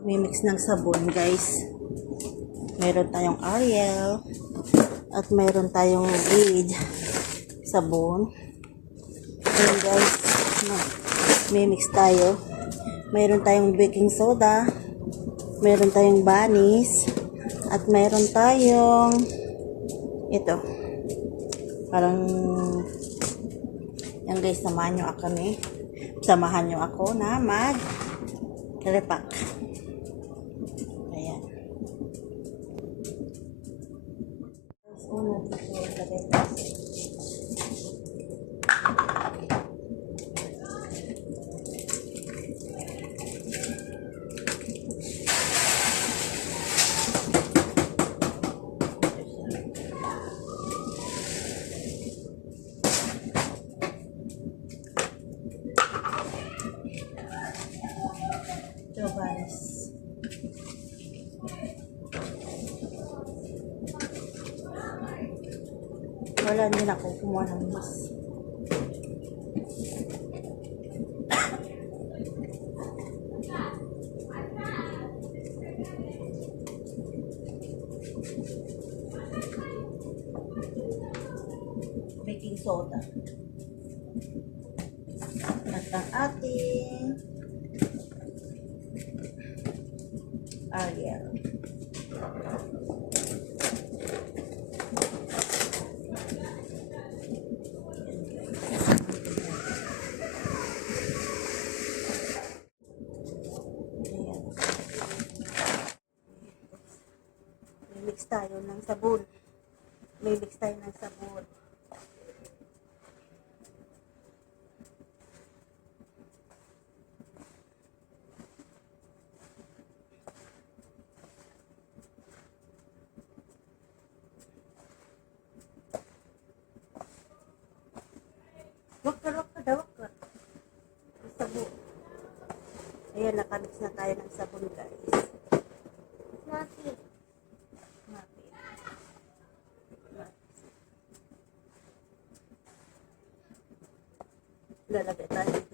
Mimix ng sabon, guys. Meron tayong Ariel at meron tayong Reed sabon. Ayan, guys. Mimix tayo. Meron tayong baking soda. Meron tayong banis. At meron tayong ito. Parang yan, guys, samahan nyo ako na mag-repack. Ayan. Banis. Wala din ako kumuha ng mas. Baking soda. At ang ating Ariel. Mix tayo ng sabon. Mix tayo ng sabon. Wag ka. Sabon. Ayan, nakamix na tayo ng sabon, guys. Mati. Lalagay tayo